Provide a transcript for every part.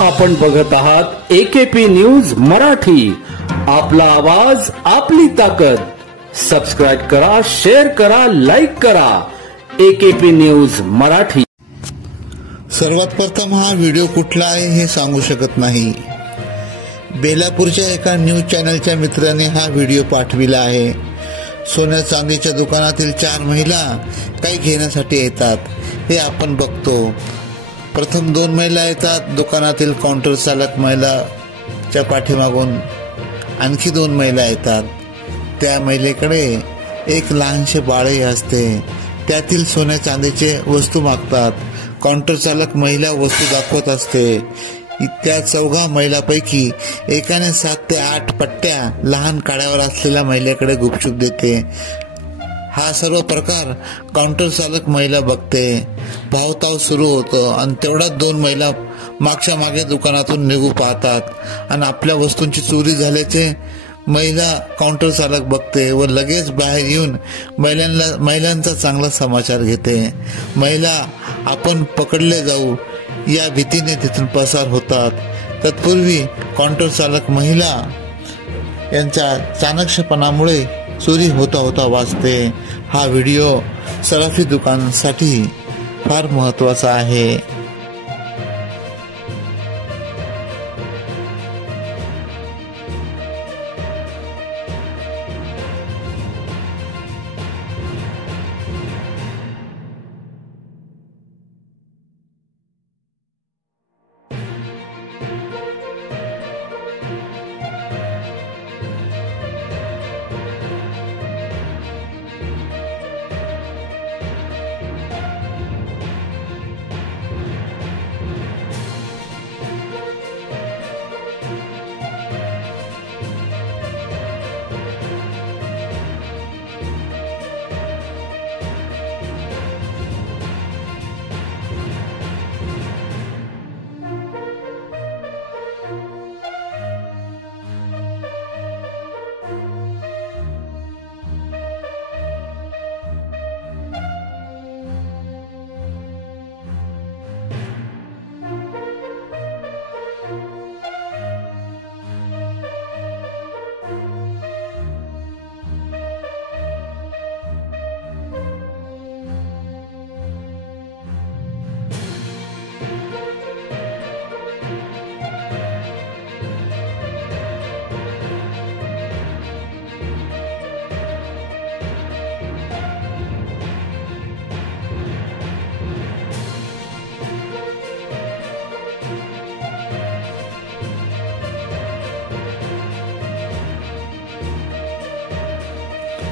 आपण बघत आहात एकेपी न्यूज मराठी, आपला आवाज आपली ताकद। सबस्क्राइब करा, शेअर करा, लाईक करा। AKP news Marathi. सर्वात प्रथम हा व्हिडिओ कुठला आहे हे सांगू शकत नाही। बेलापूरच्या एका न्यूज चॅनलच्या मित्राने हा व्हिडिओ पाठविला आहे। सोन्या चांदीच्या दुकानातील 4 महिला काही घेण्यासाठी येतात हे आपण बघतो। प्रथम 2 महिला येतात। दुकानातील काउंटर चालक महिलाच्या पाठीमागून आणखी 2 महिला येतात। त्या महिलेकडे एक लहानशे बाळही असते। त्यातील सोन्या चांदीचे वस्तू मागतात। काउंटर चालक महिला वस्तू दाखवत असते। त्या 4 महिलांपैकी एकाने 7 ते 8 पट्ट्या लहान काड्यावर असलेल्या महिलेकडे गुपचूप देते। हा सर्व प्रकार काउंटर चालक महिला बघते। भावताव सुरू होतो आणि तेवढ्यात 2 महिला मागच्या मागे दुकानातून निघू पाहतात आणि आपल्या वस्तूंची चोरी झाल्याचे महिला काउंटर चालक बघते व लगेच बाहेर येऊन महिलांचा चांगला समाचार घेते। महिला आपण पकडले जाऊ या भीतीने तिथून पसार होतात। तत्पूर्वी काउंटर चालक महिला यांच्या चाणक्षपणामुळे चोरी होता होता वाचते। हा व्हिडिओ सराफी दुकानासाठी फार महत्त्वाचा आहे।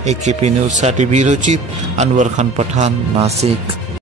एकेपी न्यूज साठी ब्युरो चीफ अनवर खान पठाण, नाशिक।